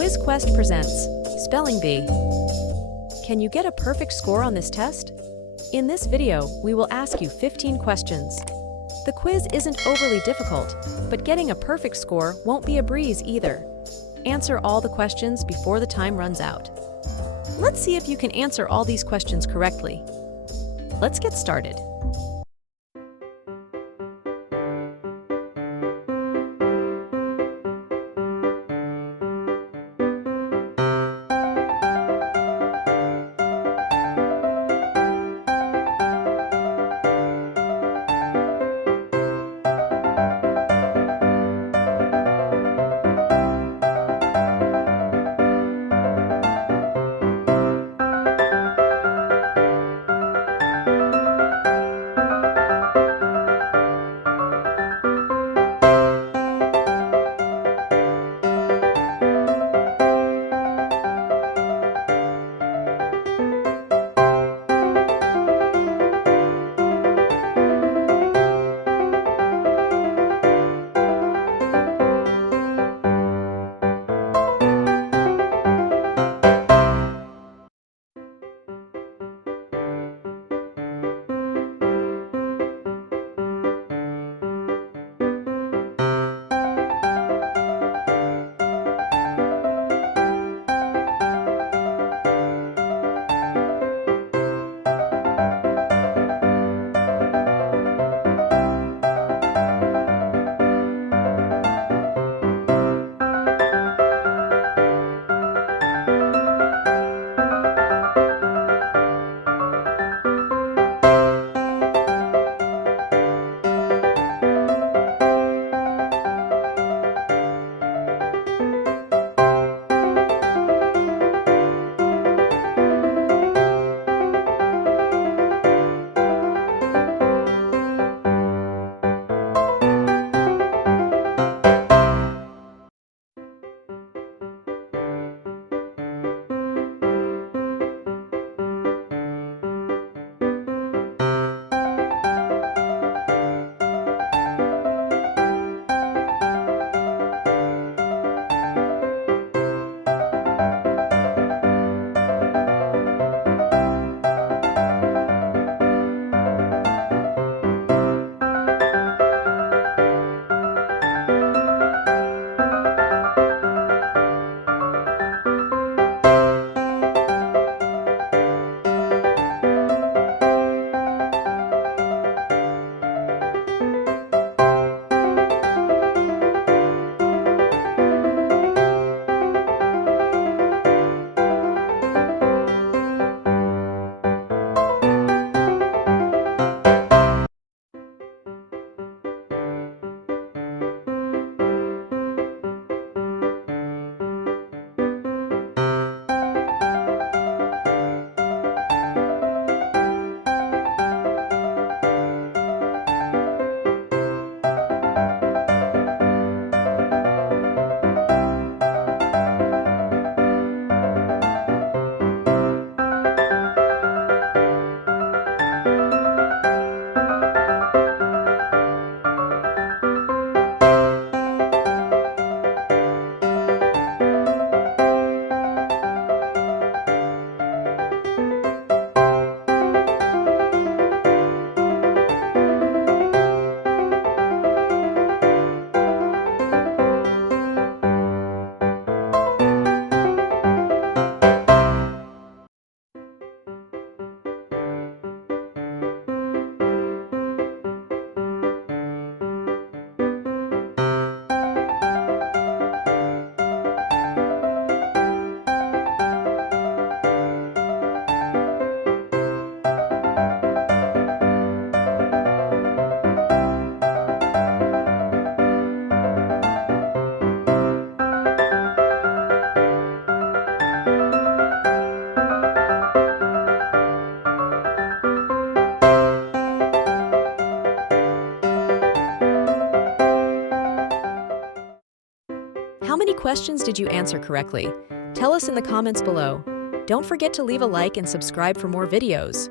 Quiz Quest presents Spelling Bee. Can you get a perfect score on this test? In this video, we will ask you 15 questions. The quiz isn't overly difficult, but getting a perfect score won't be a breeze either. Answer all the questions before the time runs out. Let's see if you can answer all these questions correctly. Let's get started. How many questions did you answer correctly? Tell us in the comments below. Don't forget to leave a like and subscribe for more videos.